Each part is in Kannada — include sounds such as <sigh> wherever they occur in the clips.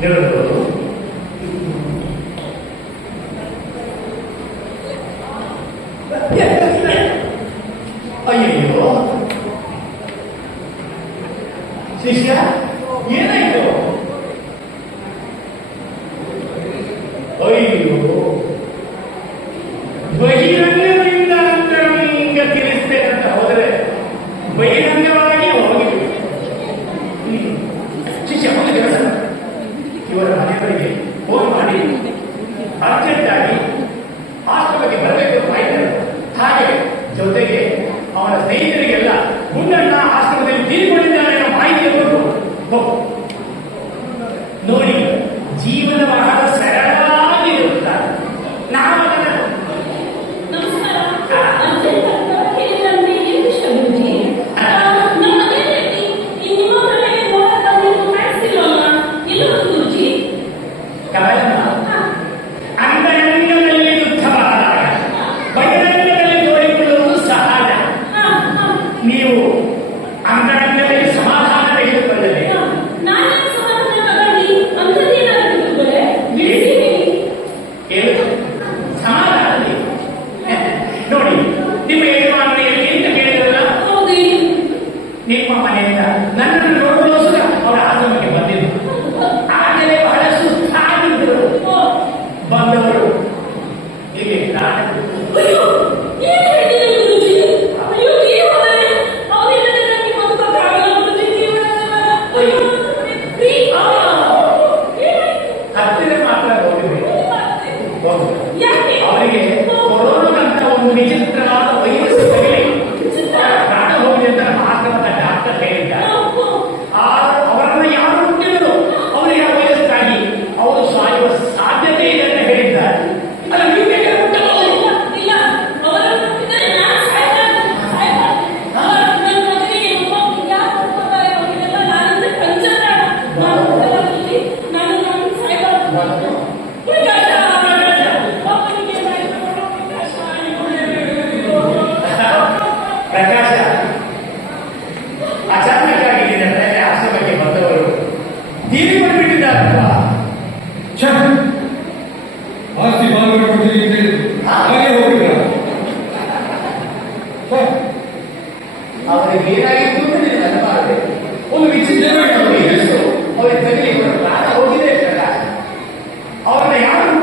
de los dos. 哎 <laughs> 呦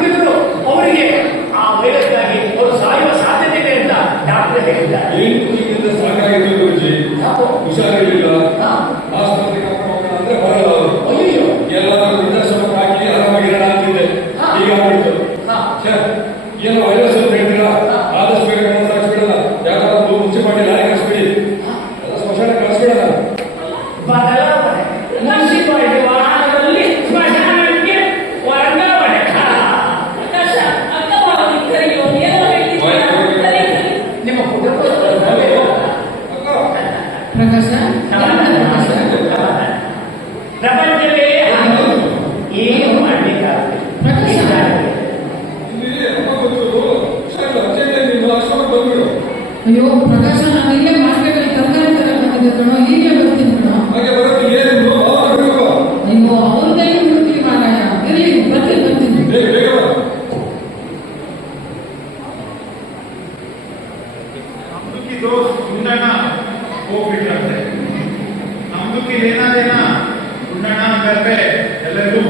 ಹುಡುಗಿದ್ರು ಅವರಿಗೆ ಆ ವೈರಸ್ಗಾಗಿ ಅವರು ಸಾಯುವ ಸಾಧ್ಯತೆ ಇದೆ ಅಂತ ಡಾಕ್ಟರ್ ಹೇಳಿದ್ದಾರೆ. ಏನು ಕುದಿಯಿಂದ ಸಾಕಾಗಿದೆ ಗುರುಜಿ ಹುಷಾರಿರಲಿಲ್ಲ. ಆಸ್ಪತ್ರೆ ಕರ್ಕೊಂಡು ಅಂದ್ರೆ ಬರಲ್ಲ ಅವರು. ಅಯ್ಯೋ ಎಲ್ಲರೂ ವೃದ್ಧಾಶ್ರಮ ಹಾಕಿ ಆರಾಮಾಗಿರೋಣ ಅಂತಿದ್ದೆ. ಈಗ ಮಾಡಿದ್ರು ಏನು ವೈರಸ್ ಅಂತ ಆದಷ್ಟು ಬೇಗ ಯಾಕಂದ್ರೆ ಮಾಡಿ ಕಳಿಸ್ಬಿಡಿ. ಎಲ್ಲ ಸ್ಮಶಾನ ಕಳಿಸ್ಬಿಡಲ್ಲ ಅಯ್ಯೋ ಪ್ರಕಾಶ ನಾನು ಇಲ್ಲೇ ಮಾರ್ಕೆಟ್ ಅಲ್ಲಿ ತರಕಾರಿ ತರಕ್ ಕಣೋ ಈಗಲೇ ಬರ್ತೀನಿ ಕಣೋ. ಹಾಗೆ ಬರೋದು ಏನು ಅಯ್ಯೋ ಅವ್ರ ಕೈಲಿ ಬಿಡ್ತೀನಿ ಮಾರಾಯ. ಇರ್ಲಿ ಬರ್ತೀನಿ ಬರ್ತೀನಿ. ನಮ್ದುಕ್ಕಿದು ಗುಂಡಣ್ಣ ಹೋಗ್ಬಿಟ್ರಂತೆ. ನಮ್ದುಕ್ಕಿದು ಅಂತ ಎಲ್ಲರಿಗೂ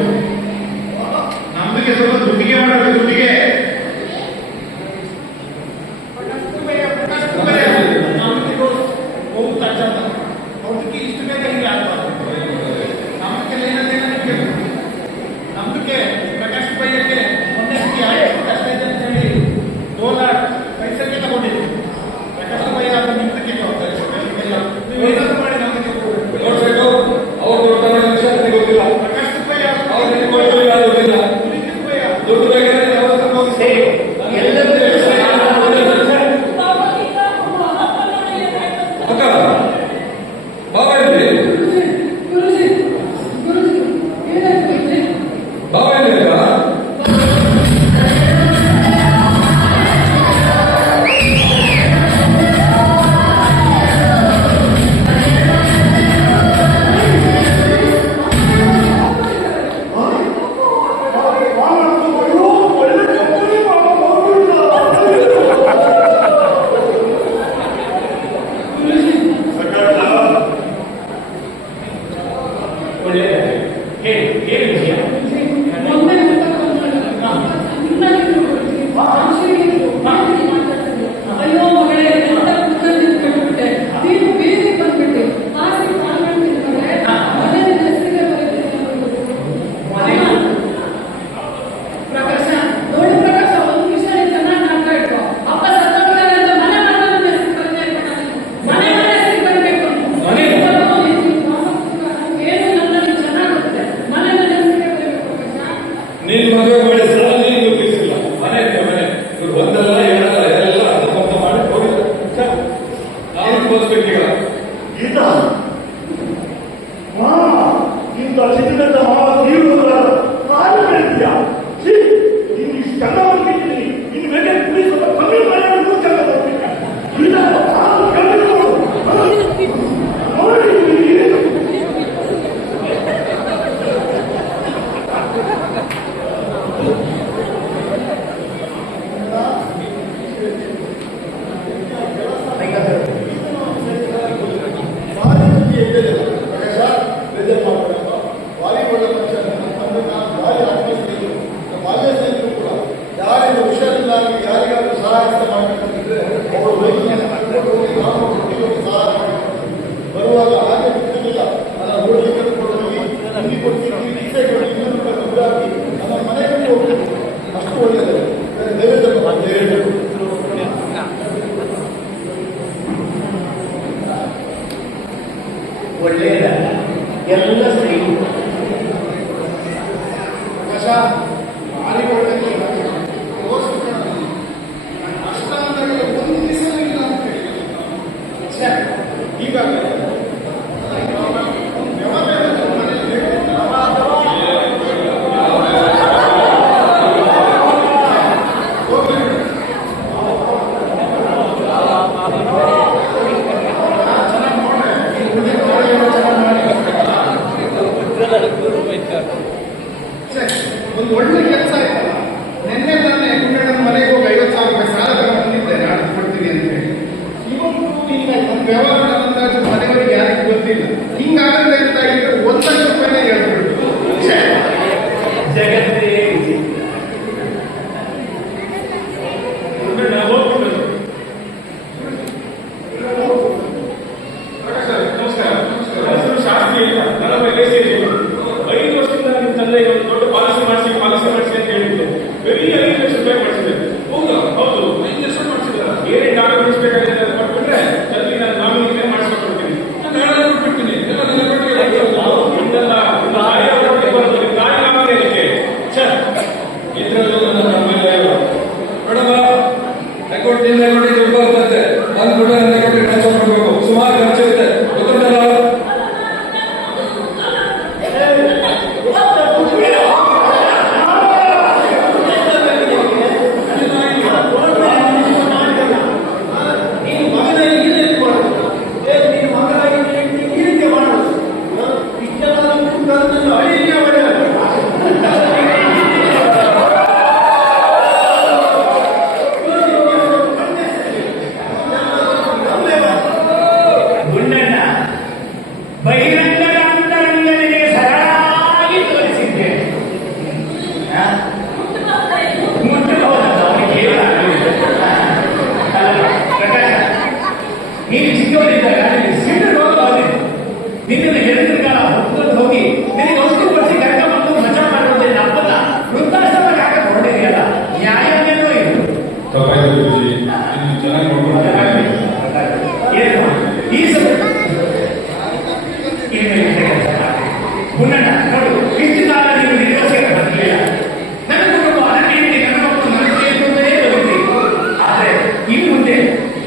con el, él, él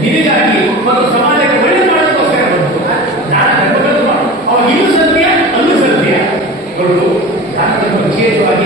ನಿನಗಾಗಿ ಮತ್ತು ಸಮಾಜಕ್ಕೆ ಒಳ್ಳೆ ಮಾಡೋದಕ್ಕೋಸ್ಕರ ಬಂತು ದಾನ ಧರ್ಮಗಳನ್ನು ಮಾಡು. ಅವಾಗ ಇಲ್ಲೂ ಸತ್ಯ, ಅಲ್ಲೂ ಸತ್ಯ. ಕೊಂಡು ದಾನ ವಿಶೇಷವಾಗಿ